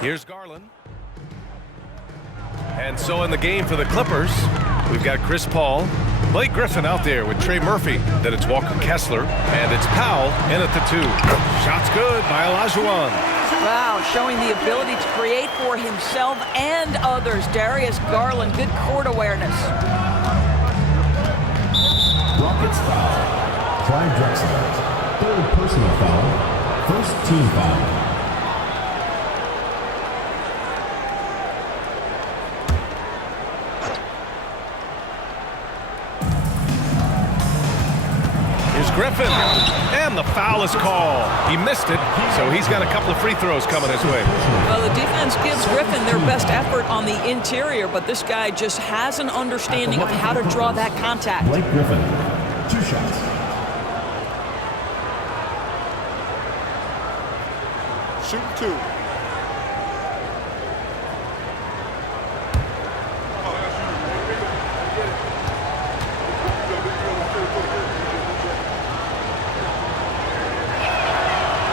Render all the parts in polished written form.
Here's Garland. And so in the game for the Clippers, we've got Chris Paul, Blake Griffin out there with Trey Murphy. Then it's Walker Kessler, and it's Powell in at the 2. Shots good by Olajuwon. Wow, showing the ability to create for himself and others. Darius Garland, good court awareness. Rockets foul. Clyde Drexler. Third personal foul. First team foul. Griffin, and the foul is called. He missed it, so he's got a couple of free throws coming his way. Well, the defense gives Griffin their best effort on the interior, but this guy just has an understanding of how to draw that contact. Blake Griffin, 2 shots. Shoot 2.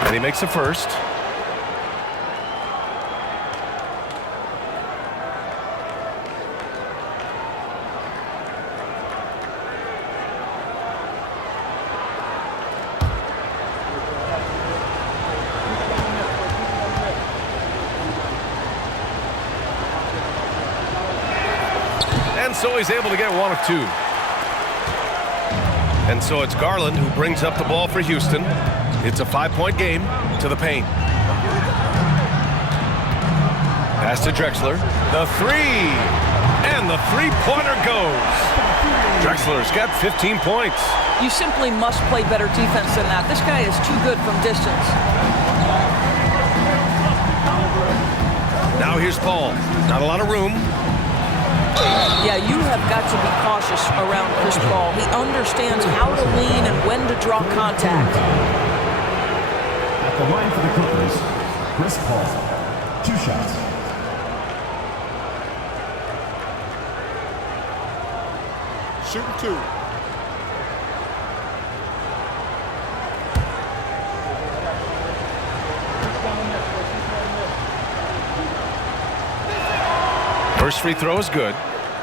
And he makes the first. And so he's able to get 1 of 2. And so it's Garland who brings up the ball for Houston. It's a 5-point game to the paint. Pass to Drexler. The 3. And the 3-pointer goes. Drexler's got 15 points. You simply must play better defense than that. This guy is too good from distance. Now here's Paul. Not a lot of room. Yeah, you have got to be cautious around Chris Paul. He understands how to lean and when to draw contact. At the line for the Clippers, Chris Paul, 2 shots. Shoot 2. First free throw is good.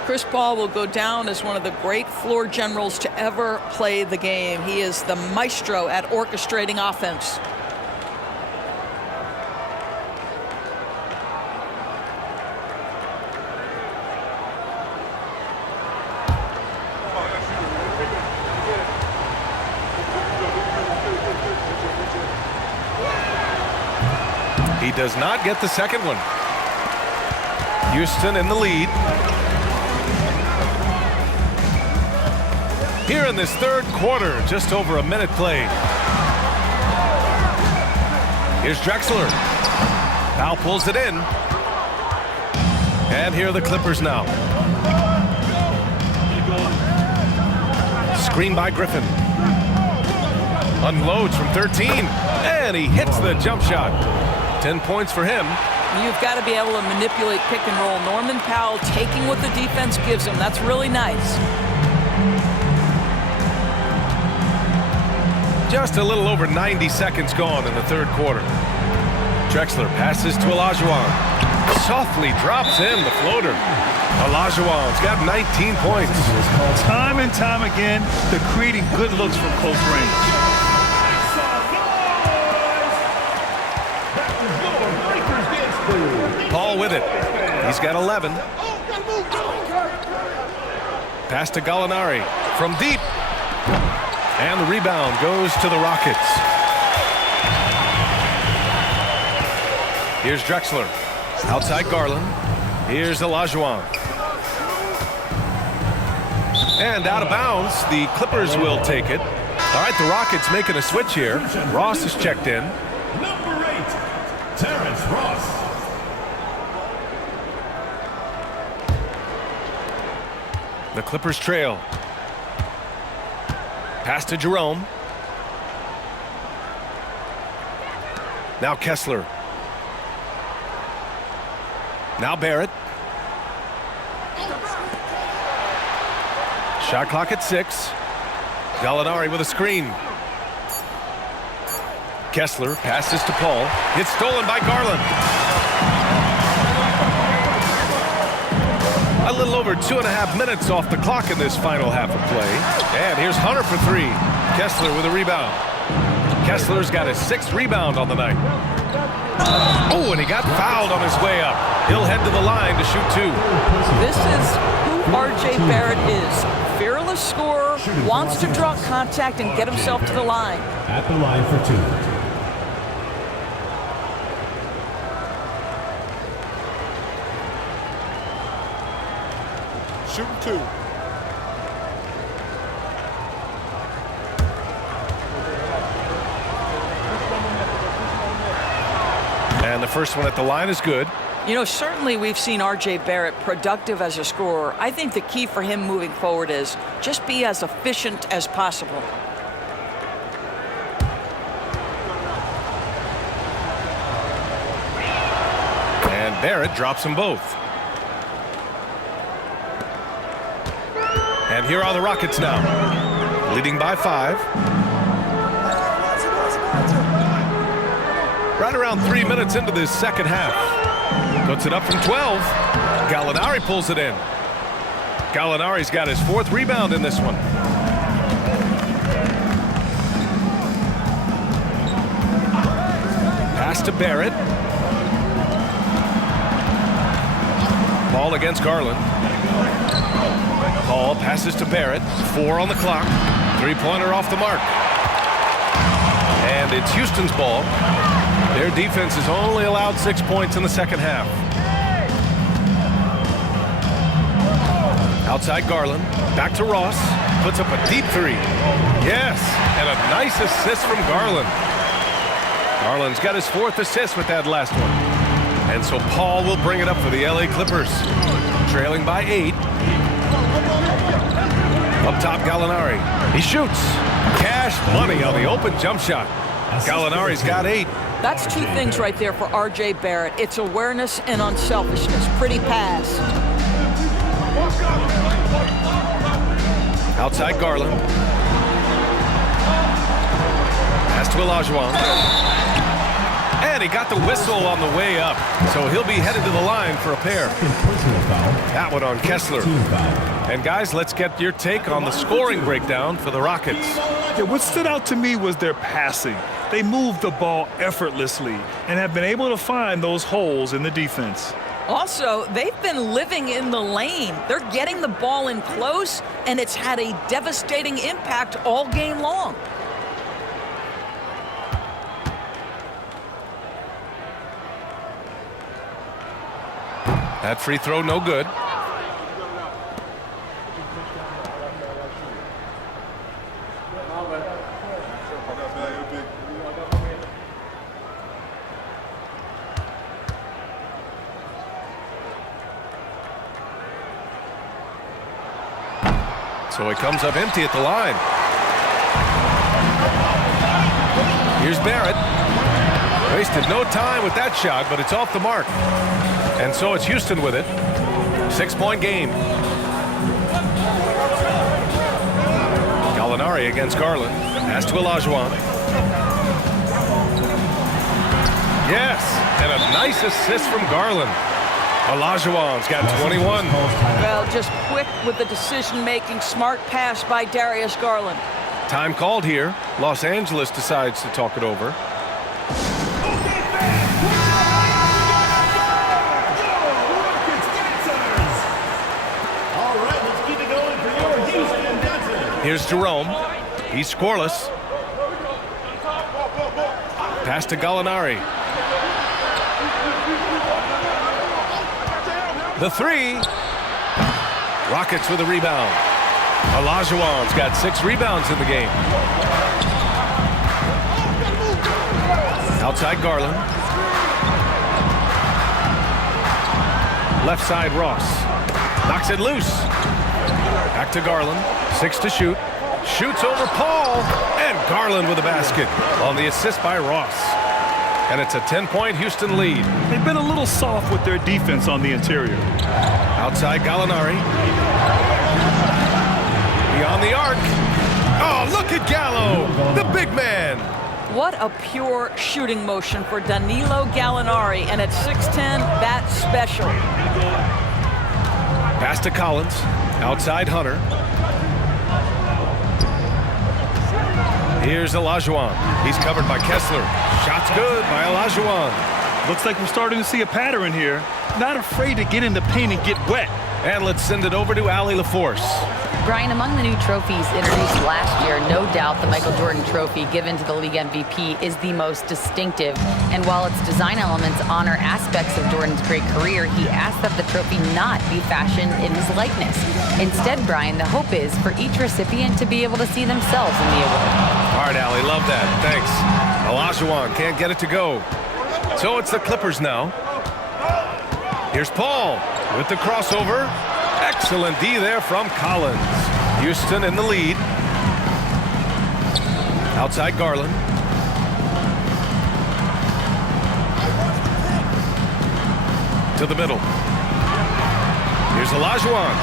Chris Paul will go down as one of the great floor generals to ever play the game. He is the maestro at orchestrating offense. He does not get the second one. Houston in the lead. Here in this third quarter, just over a minute played. Here's Drexler. Powell pulls it in. And here are the Clippers now. Screen by Griffin. Unloads from 13. And he hits the jump shot. 10 points for him. You've got to be able to manipulate pick and roll. Norman Powell taking what the defense gives him. That's really nice. Just a little over 90 seconds gone in the third quarter. Drexler passes to Olajuwon. Softly drops in the floater. Olajuwon's got 19 points. Time and time again, they're creating good looks from close range. Paul with it. He's got 11. Pass to Gallinari from deep. And the rebound goes to the Rockets. Here's Drexler. Outside Garland. Here's Olajuwon. And out of bounds. The Clippers will take it. All right, the Rockets making a switch here. Ross is checked in. Number 8, Terrence Ross. The Clippers trail. Pass to Jerome. Now Kessler. Now Barrett. Shot clock at 6. Gallinari with a screen. Kessler passes to Paul. It's stolen by Garland. over 2.5 minutes off the clock in this final half of play. And here's Hunter for three. Kessler with a rebound. Kessler's got his 6th rebound on the night. Oh, and he got fouled on his way up. He'll head to the line to shoot 2. This is who R.J. Barrett is. Fearless scorer, wants to draw contact and get himself to the line. At the line for 2. Shooting 2. And the first one at the line is good. You know, certainly we've seen R.J. Barrett productive as a scorer. I think the key for him moving forward is just be as efficient as possible. And Barrett drops them both. And here are the Rockets now, leading by 5. Right around 3 minutes into this second half. Puts it up from 12. Gallinari pulls it in. Gallinari's got his 4th rebound in this one. Pass to Barrett. Ball against Garland. Ball passes to Barrett. 4 on the clock. 3-pointer off the mark. And it's Houston's ball. Their defense has only allowed 6 points in the second half. Outside Garland. Back to Ross. Puts up a deep 3. Yes, and a nice assist from Garland. Garland's got his 4th assist with that last one. And so Paul will bring it up for the LA Clippers. Trailing by 8. Up top, Gallinari. He shoots. Cash money on the open jump shot. Gallinari's got 8. That's 2 things right there for R.J. Barrett. It's awareness and unselfishness. Pretty pass. Outside Garland. Pass to Olajuwon. And he got the whistle on the way up. So he'll be headed to the line for a pair. That one on Kessler. And guys, let's get your take on the scoring breakdown for the Rockets. Yeah, what stood out to me was their passing. They moved the ball effortlessly and have been able to find those holes in the defense. Also, they've been living in the lane. They're getting the ball in close, and it's had a devastating impact all game long. That free throw, no good. So it comes up empty at the line. Here's Barrett. Wasted no time with that shot, but it's off the mark. And so it's Houston with it. 6-point game. Gallinari against Garland. Pass to Olajuwon. Yes, and a nice assist from Garland. Olajuwon's got 21. Well, just quick with the decision-making, smart pass by Darius Garland. Time called here. Los Angeles decides to talk it over. Here's Jerome. He's scoreless. Pass to Gallinari. The 3. Rockets with a rebound. Olajuwon's got 6 rebounds in the game. Outside Garland. Left side Ross. Knocks it loose. Back to Garland. 6 to shoot. Shoots over Paul. And Garland with a basket on the assist by Ross. And it's a 10-point Houston lead. They've been a little soft with their defense on the interior. Outside Gallinari. Beyond the arc. Oh, look at Gallo, the big man. What a pure shooting motion for Danilo Gallinari. And at 6'10", that's special. Pass to Collins. Outside Hunter. Here's Olajuwon. He's covered by Kessler. Shot's good by Olajuwon. Looks like we're starting to see a pattern here. Not afraid to get in the paint and get wet. And let's send it over to Allie LaForce. Brian, among the new trophies introduced last year, no doubt the Michael Jordan Trophy given to the league MVP is the most distinctive. And while its design elements honor aspects of Jordan's great career, he asked that the trophy not be fashioned in his likeness. Instead, Brian, the hope is for each recipient to be able to see themselves in the award. All right, Allie, love that. Thanks. Olajuwon can't get it to go. So it's the Clippers now. Here's Paul with the crossover. Excellent D there from Collins. Houston in the lead. Outside Garland. To the middle. Here's Olajuwon.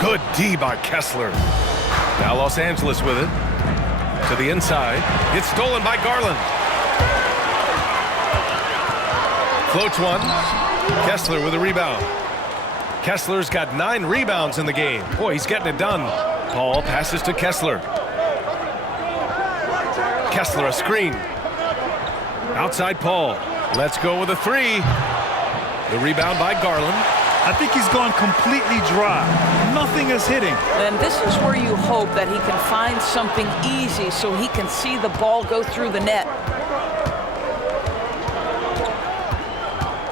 Good D by Kessler. Now Los Angeles with it. To the inside. It's stolen by Garland. Floats one. Kessler with a rebound. Kessler's got 9 rebounds in the game. Boy, he's getting it done. Paul passes to Kessler. Kessler a screen. Outside Paul. Let's go with a 3. The rebound by Garland. I think he's gone completely dry. Nothing is hitting. And this is where you hope that he can find something easy so he can see the ball go through the net.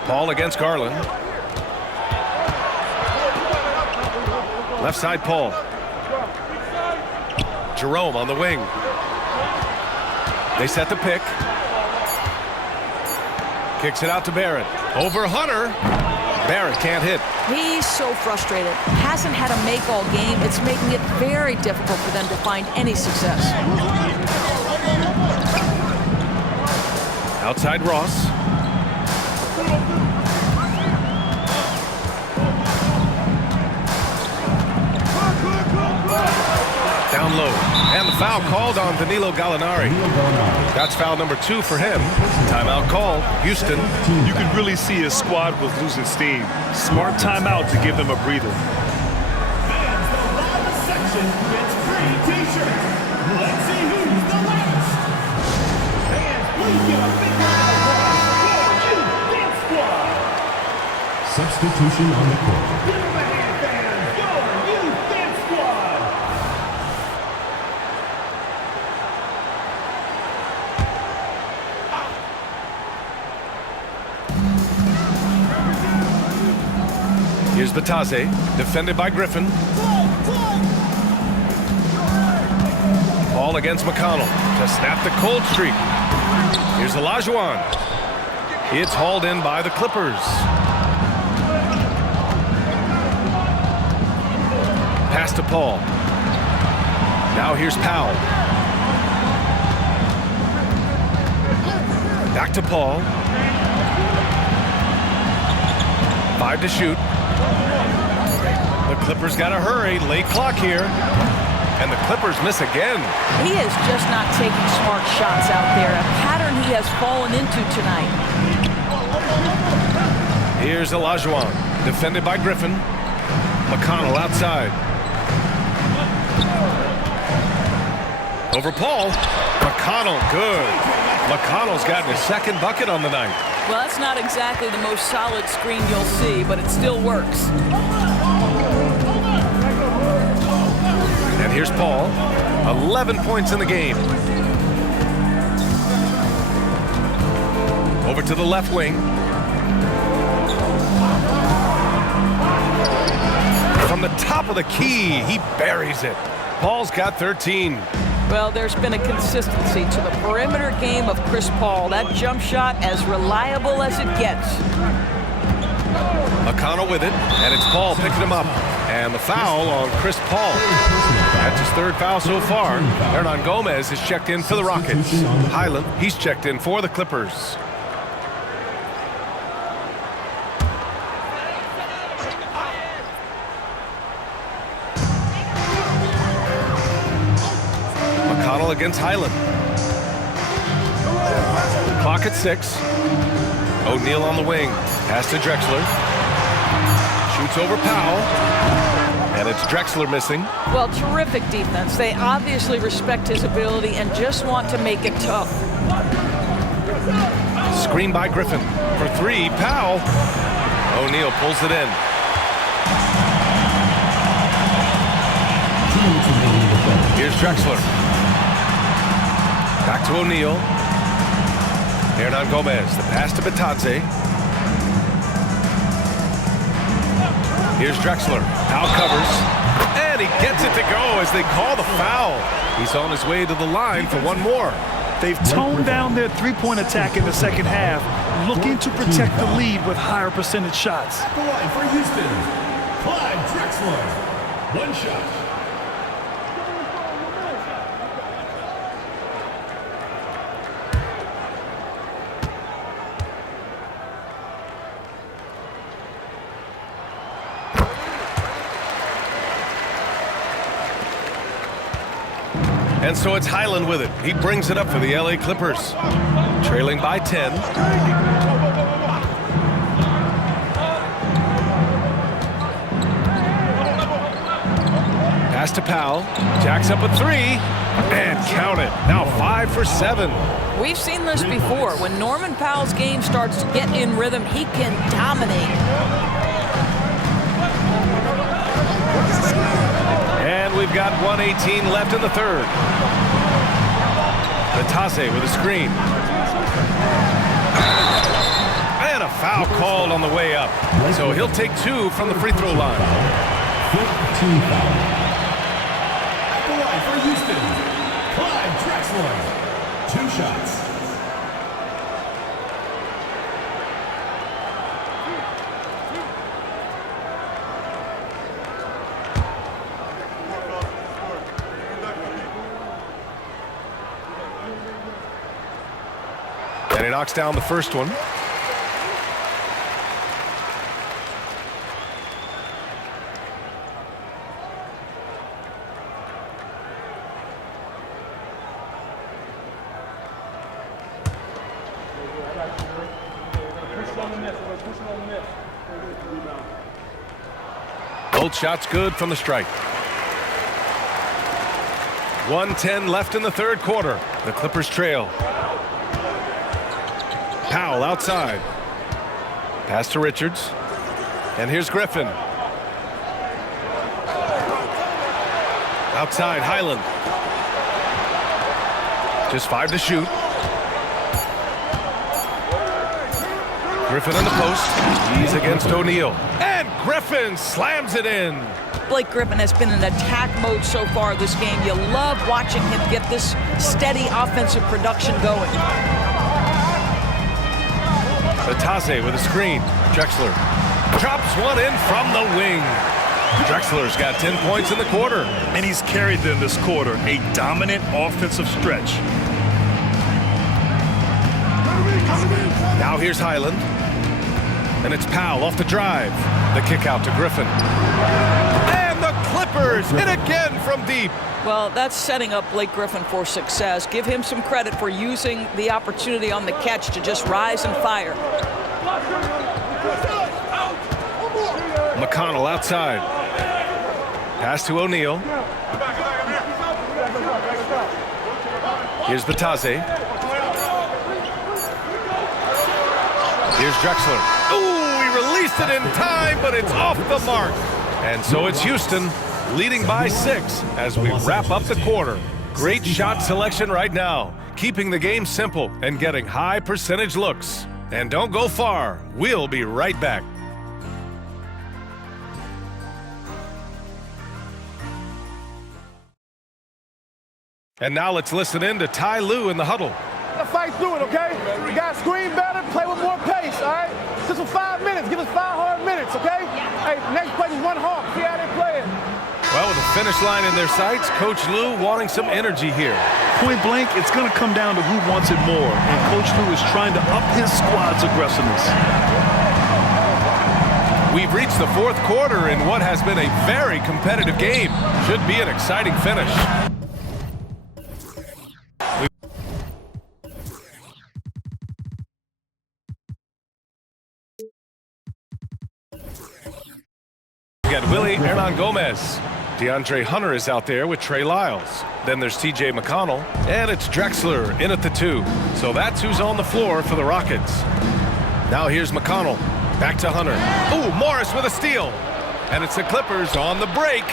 Paul against Garland. Left side, Paul. Jerome on the wing. They set the pick. Kicks it out to Barrett. Over Hunter. Barrett can't hit. He's so frustrated. Hasn't had a make all game. It's making it very difficult for them to find any success. Outside Ross. Down low. And the foul called on Danilo Gallinari. That's foul number 2 for him. Timeout call. Houston. You can really see his squad was losing steam. Smart timeout to give them a breather. Substitution on the court. Here's Batase, defended by Griffin. Ball against McConnell to snap the cold streak. Here's Olajuwon. It's hauled in by the Clippers. Pass to Paul. Now here's Powell. Back to Paul. 5 to shoot. The Clippers got to hurry. Late clock here. And the Clippers miss again. He is just not taking smart shots out there. A pattern he has fallen into tonight. Here's Olajuwon. Defended by Griffin. McConnell outside. Over Paul. McConnell, good. McConnell's gotten his second bucket on the night. Well, that's not exactly the most solid screen you'll see, but it still works. And here's Paul. 11 points in the game. Over to the left wing. From the top of the key, he buries it. Paul's got 13. Well, there's been a consistency to the perimeter game of Chris Paul. That jump shot as reliable as it gets. McConnell with it, and it's Paul picking him up. And the foul on Chris Paul. That's his 3rd foul so far. Hernan Gomez is checked in for the Rockets. Highland, he's checked in for the Clippers. McConnell against Highland. Clock at 6. O'Neal on the wing. Pass to Drexler. Shoots over Powell. And it's Drexler missing. Well, terrific defense. They obviously respect his ability and just want to make it tough. Screen by Griffin. For three, Powell. O'Neal pulls it in. 2 minutes remaining in the third. Here's Drexler. Back to O'Neal. Hernan Gomez. The pass to Batadze. Here's Drexler. Powell covers. And he gets it to go as they call the foul. He's on his way to the line for one more. They've toned down their three-point attack in the second half, looking to protect the lead with higher percentage shots. At the line for Houston, Clyde Drexler. 1 shot. And so it's Highland with it. He brings it up for the LA Clippers. Trailing by 10. Pass to Powell. Jacks up a three. And count it. Now 5 for 7. We've seen this before. When Norman Powell's game starts to get in rhythm, he can dominate. And we've got 1:18 left in the third. Batadze with a screen. And a foul called on the way up. So he'll take 2 from the free throw line. 5th team foul. At the line for Houston, Clyde Drexler. 2 shots. And he knocks down the first one. Both shots good from the strike. 1:10 left in the third quarter. The Clippers trail. Powell outside. Pass to Richards. And here's Griffin. Outside, Highland. Just 5 to shoot. Griffin in the post. He's against O'Neal. And Griffin slams it in. Blake Griffin has been in attack mode so far this game. You love watching him get this steady offensive production going. Batadze with a screen. Drexler drops one in from the wing. Drexler's got 10 points in the quarter. And he's carried them this quarter, a dominant offensive stretch. Now here's Highland. And it's Powell off the drive. The kick out to Griffin. And the Clippers hit again from deep. Well, that's setting up Blake Griffin for success. Give him some credit for using the opportunity on the catch to just rise and fire. McConnell outside. Pass to O'Neal. Here's Batadze. Here's Drexler. Ooh, he released it in time, but it's off the mark. And so it's Houston leading by 6 as we wrap up the quarter. Great shot selection right now, keeping the game simple and getting high percentage looks. And don't go far. We'll be right back. And now let's listen in to Ty Lue in the huddle. Fight through it, okay? We got to screen better, play with more pace, all right? Just for 5 minutes. Give us 5 hard minutes, okay? Hey, next play is 1 hawk. See how they playing. Well, with the finish line in their sights, Coach Lue wanting some energy here. Point blank, it's going to come down to who wants it more, and Coach Lue is trying to up his squad's aggressiveness. We've reached the fourth quarter in what has been a very competitive game. Should be an exciting finish. Willie Hernan-Gomez. DeAndre Hunter is out there with Trey Lyles. Then there's TJ McConnell, and it's Drexler in at the 2. So that's who's on the floor for the Rockets. Now here's McConnell. Back to Hunter. Ooh, Morris with a steal. And it's the Clippers on the break.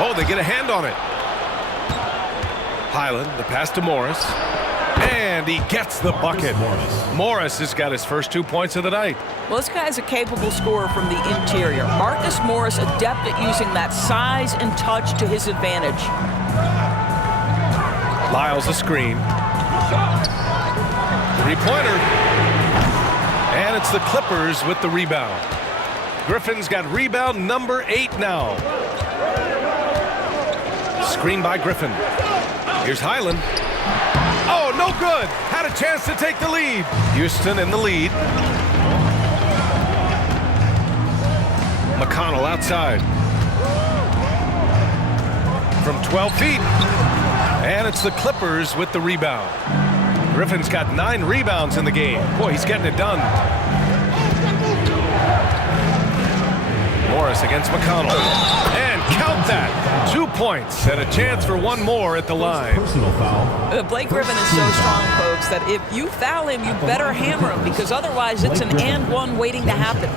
Oh, they get a hand on it. Highland, the pass to Morris. And he gets the bucket. Morris has got his first 2 points of the night. Well, this guy's a capable scorer from the interior. Marcus Morris adept at using that size and touch to his advantage. Lyles a screen. 3-pointer. And it's the Clippers with the rebound. Griffin's got rebound number 8 now. Screen by Griffin. Here's Highland. Oh, no good. Had a chance to take the lead. Houston in the lead. McConnell outside. From 12 feet. And it's the Clippers with the rebound. Griffin's got 9 rebounds in the game. Boy, he's getting it done. Morris against McConnell. And count that. 2 points and a chance for one more at the line. Personal foul. Blake Griffin is so strong, folks, that if you foul him, you better hammer him, because otherwise it's an and one waiting to happen.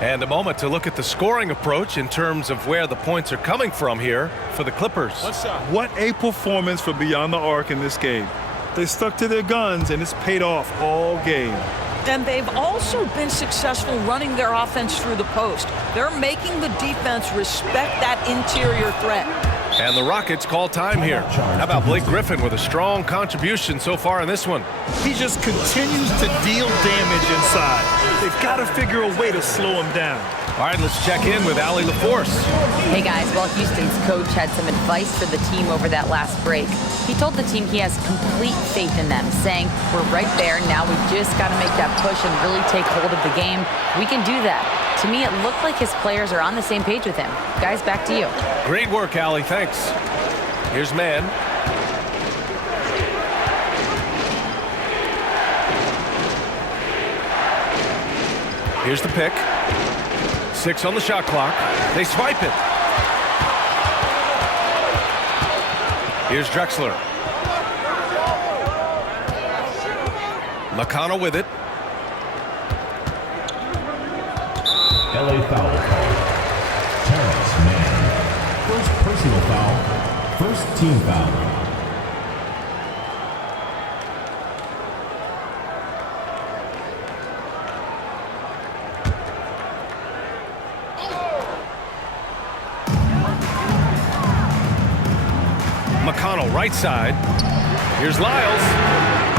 And a moment to look at the scoring approach in terms of where the points are coming from here for the Clippers. What a performance from beyond the arc in this game. They stuck to their guns, and it's paid off all game. And they've also been successful running their offense through the post. They're making the defense respect that interior threat. And the Rockets call time here. How about Blake Griffin with a strong contribution so far in this one? He just continues to deal damage inside. They've got to figure a way to slow him down. All right, let's check in with Allie LaForce. Hey guys, well, Houston's coach had some advice for the team over that last break. He told the team he has complete faith in them, saying, we're right there, now we just got to make that push and really take hold of the game. We can do that. To me, it looked like his players are on the same page with him. Guys, back to you. Great work, Allie, thanks. Here's Mann. Here's the pick. 6 on the shot clock. They swipe it. Here's Drexler. McConnell with it. LA foul call. Terrence Mann. First personal foul. First team foul. McConnell right side. Here's Lyles.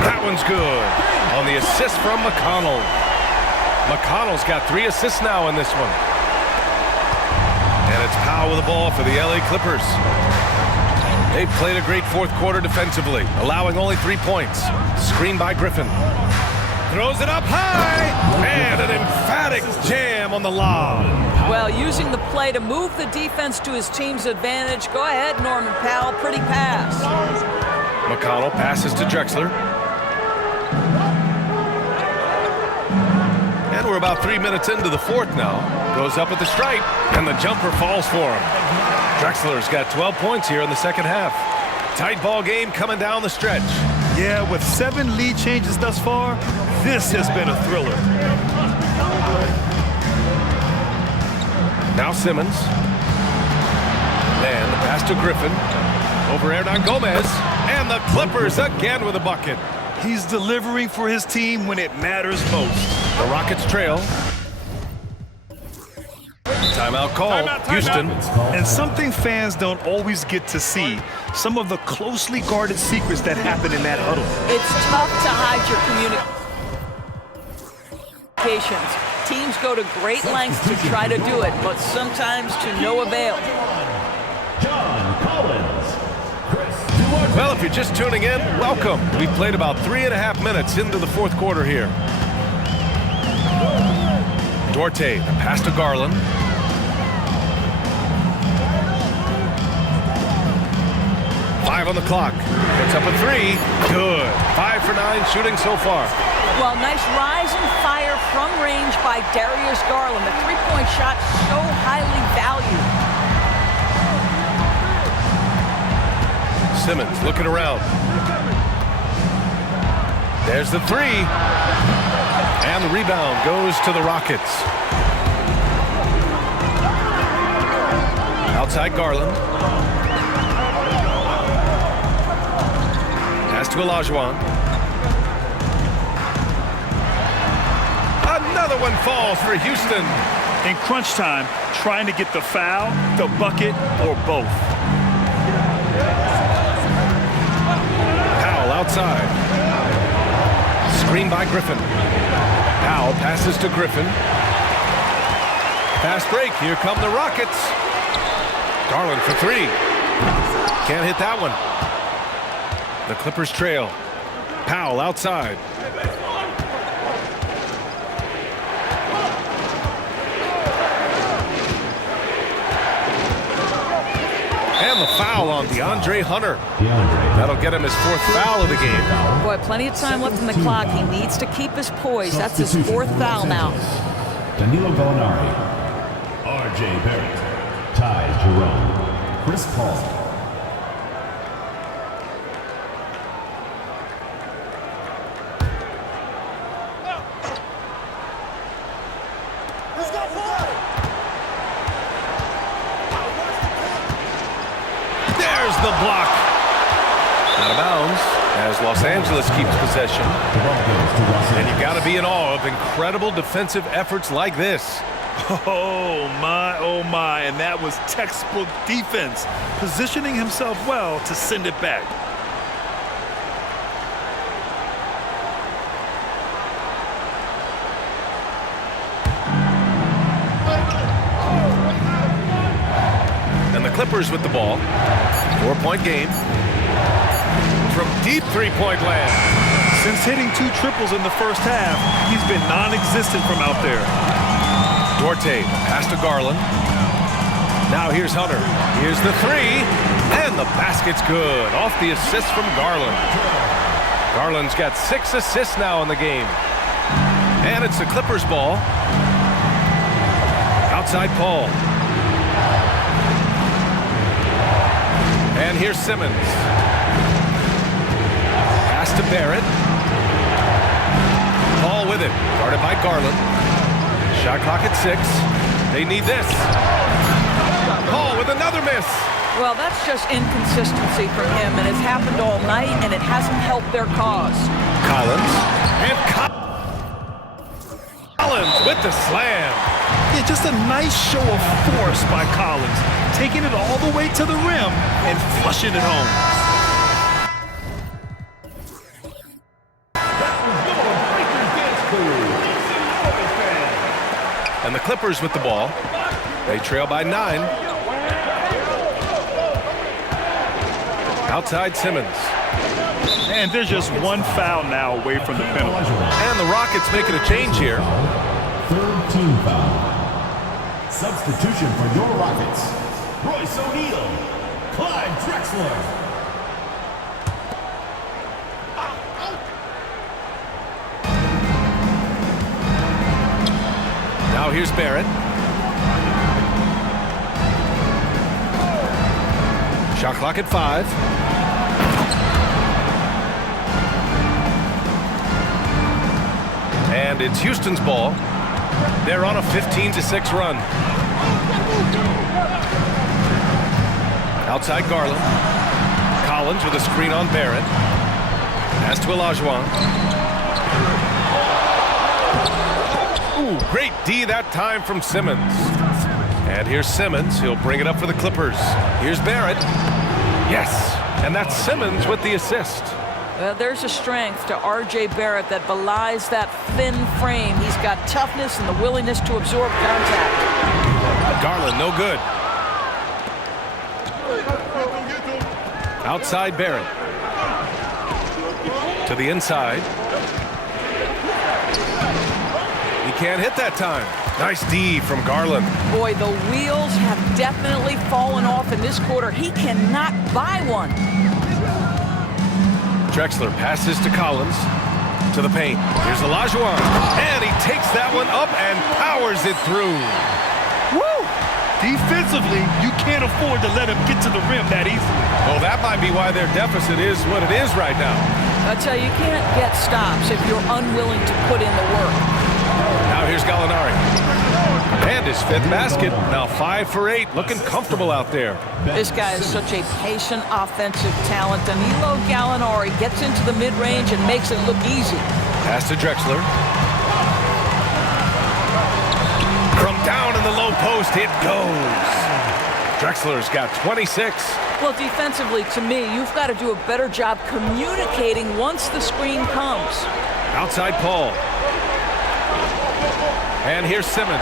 That one's good. On the assist from McConnell. McConnell's got 3 assists now in this one. And it's Powell with the ball for the LA Clippers. They've played a great fourth quarter defensively, allowing only 3 points. Screen by Griffin. Throws it up high. And an emphatic jam on the lob. Well, using the play to move the defense to his team's advantage. Go ahead, Norman Powell. Pretty pass. McConnell passes to Drexler. And we're about 3 minutes into the fourth now. Goes up at the stripe, and the jumper falls for him. Drexler's got 12 points here in the second half. Tight ball game coming down the stretch. Yeah, with 7 lead changes thus far, this has been a thriller. Now Simmons. And the pass to Griffin. Over Hernan-Gomez. And the Clippers again with a bucket. He's delivering for his team when it matters most. The Rockets trail. Timeout call. Houston. And something fans don't always get to see, some of the closely guarded secrets that happen in that huddle. It's tough to hide your communications. Teams go to great lengths to try to do it, but sometimes to no avail. John Collins. Well, if you're just tuning in, welcome. We've played about 3.5 minutes into the fourth quarter here. Duarte, the pass to Garland. Five on the clock. Puts up a 3. Good. 5 for 9 shooting so far. Well, nice rise and fire from range by by Darius Garland. The three-point shot so highly valued. Simmons looking around. There's the three. And the rebound goes to the Rockets. Outside Garland. Pass to Olajuwon. Another one falls for Houston. In crunch time, trying to get the foul, the bucket, or both. Powell outside. Screen by Griffin. Powell passes to Griffin. Fast break. Here come the Rockets. Garland for three. Can't hit that one. The Clippers trail. Powell outside. And the foul on DeAndre Hunter. That'll get him his fourth foul of the game. Boy, plenty of time left in the clock. He needs to keep his poise. That's his fourth foul now. Danilo Gallinari, R.J. Barrett, Ty Jerome, Chris Paul. There's the block. Out of bounds as Los Angeles keeps possession. And you've got to be in awe of incredible defensive efforts like this. Oh my, and that was textbook defense, positioning himself well to send it back. And the Clippers with the ball. 4-point game. From deep three-point land. Since hitting 2 triples in the first half, he's been non-existent from out there. Duarte, pass to Garland. Now here's Hunter. Here's the three. And the basket's good. Off the assist from Garland. Garland's got 6 assists now in the game. And it's the Clippers ball. Outside Paul. And here's Simmons. Pass to Barrett. Paul with it. Guarded by Garland. Shot clock at 6. They need this. Paul with another miss. Well, that's just inconsistency from him, and it's happened all night, and it hasn't helped their cause. Collins. And Collins with the slam. Yeah, just a nice show of force by Collins, taking it all the way to the rim and flushing it home. And the Clippers with the ball. They trail by 9. Outside Simmons. And there's just one foul now away from the penalty. And the Rockets making a change here. Third team foul. Substitution for your Rockets. Royce O'Neal, Clyde Drexler. Now here's Barrett. Shot clock at 5. And it's Houston's ball. They're on a 15-6 run. Outside Garland. Collins with a screen on Barrett. Pass to Olajuwon. Ooh, great D that time from Simmons. And here's Simmons. He'll bring it up for the Clippers. Here's Barrett. Yes, and that's Simmons with the assist. There's a strength to R.J. Barrett that belies that thin frame. He's got toughness and the willingness to absorb contact. Garland, no good. Outside Barrett. To the inside. He can't hit that time. Nice D from Garland. Boy, the wheels have definitely fallen off in this quarter. He cannot buy one. Drexler passes to Collins. To the paint. Here's Olajuwon. And he takes that one up and powers it through. Woo! Defensively, you can't afford to let him get to the rim that easily. Well, that might be why their deficit is what it is right now. I tell you, you can't get stops if you're unwilling to put in the work. Now here's Gallinari. And his fifth basket. Now 5 for 8. Looking comfortable out there. This guy is such a patient offensive talent. Danilo Gallinari gets into the mid-range and makes it look easy. Pass to Drexler. From down in the low post, it goes. Drexler's got 26. Well, defensively, to me, you've got to do a better job communicating once the screen comes. Outside Paul. And here's Simmons.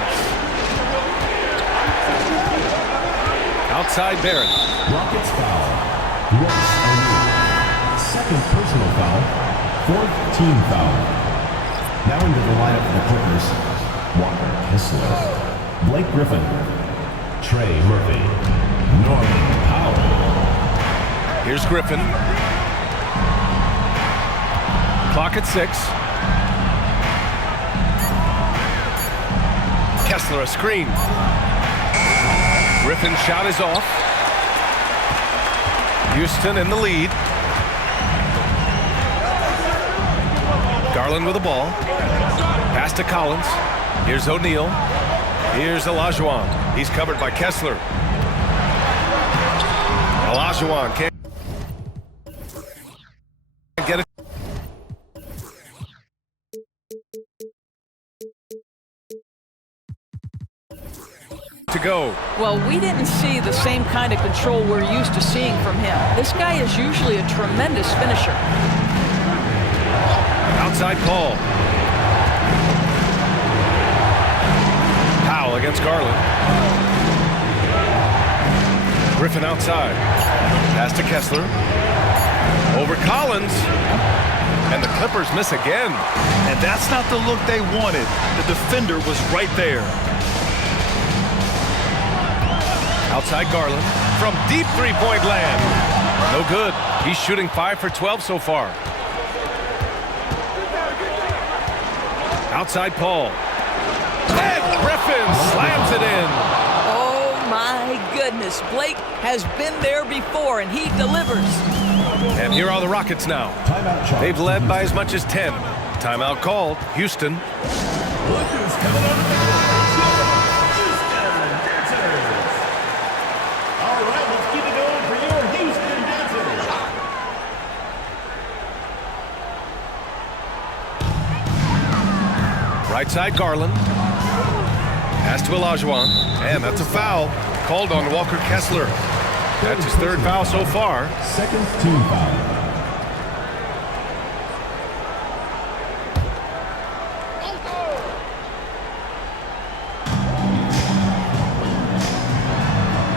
Outside Barron. Rockets foul. Ross O'Neal. Second personal foul. Fourth team foul. Now into the lineup for the Clippers. Walker Kessler. Blake Griffin. Trey Murphy. Norman Powell. Here's Griffin. Clock at 6. Kessler a screen. Griffin's shot is off. Houston in the lead. Garland with the ball. Pass to Collins. Here's O'Neal. Here's Olajuwon. He's covered by Kessler. Olajuwon can't get it to go. Well, we didn't see the same kind of control we're used to seeing from him. This guy is usually a tremendous finisher. Outside Paul. Powell against Garland. Griffin outside. Pass to Kessler. Over Collins. And the Clippers miss again. And that's not the look they wanted. The defender was right there. Outside Garland. From deep three-point land. No good. He's shooting 5 for 12 so far. Outside Paul. And Griffin slams it in. Oh, my goodness. Blake has been there before, and he delivers. And here are the Rockets now. They've led by as much as 10. Timeout called. Houston. All right, let's keep it going for your Houston Dancers. Right side Garland. Pass to Olajuwon. And that's a foul. Called on Walker Kessler. That's his third foul so far. Second team foul.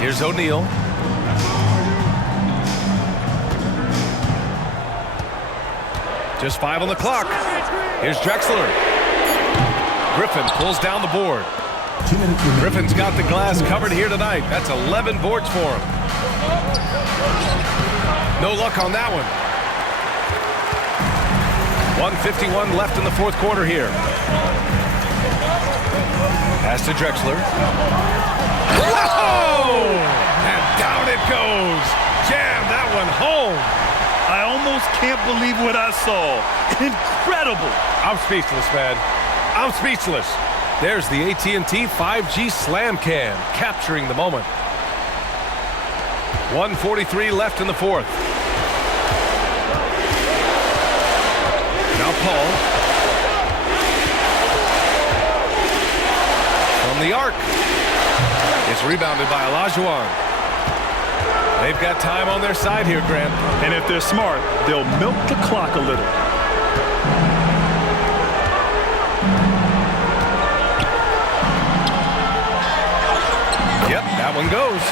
Here's O'Neal. Just 5 on the clock. Here's Drexler. Griffin pulls down the board. 2 minutes remaining. Griffin's got the glass covered here tonight. That's 11 boards for him. No luck on that one. 1:51 left in the fourth quarter here. Pass to Drexler. Whoa! And down it goes. Jam that one home. I almost can't believe what I saw. Incredible. I'm speechless, man. I'm speechless. There's the AT&T 5G Slam Cam, capturing the moment. 1:43 left in the fourth. Now Paul. From the arc. It's rebounded by Olajuwon. They've got time on their side here, Grant. And if they're smart, they'll milk the clock a little. Yep, that one goes.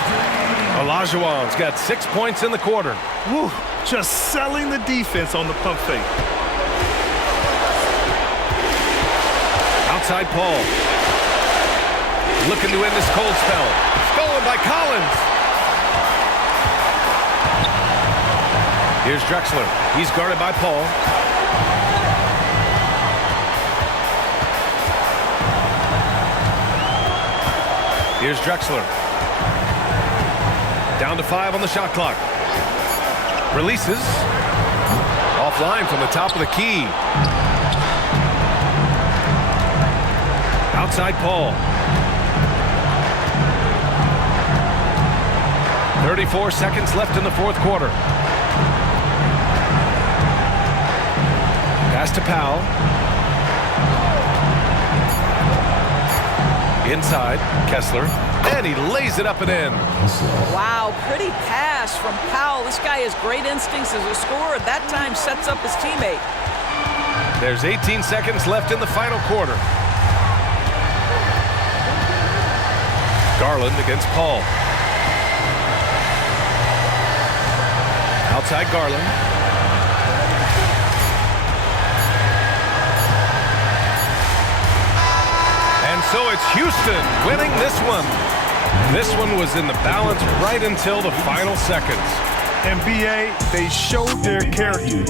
Olajuwon's got 6 points in the quarter. Woo, just selling the defense on the pump fake. Outside Paul. Looking to end this cold spell. Stolen by Collins. Here's Drexler. He's guarded by Paul. Here's Drexler. Down to 5 on the shot clock. Releases. Offline from the top of the key. Outside Paul. 34 seconds left in the fourth quarter. Pass to Powell. Inside, Kessler. And he lays it up and in. Wow, pretty pass from Powell. This guy has great instincts as a scorer. That time sets up his teammate. There's 18 seconds left in the final quarter. Garland against Paul. Outside Garland. And so it's Houston winning this one. This one was in the balance right until the final seconds. And BA, they showed their character.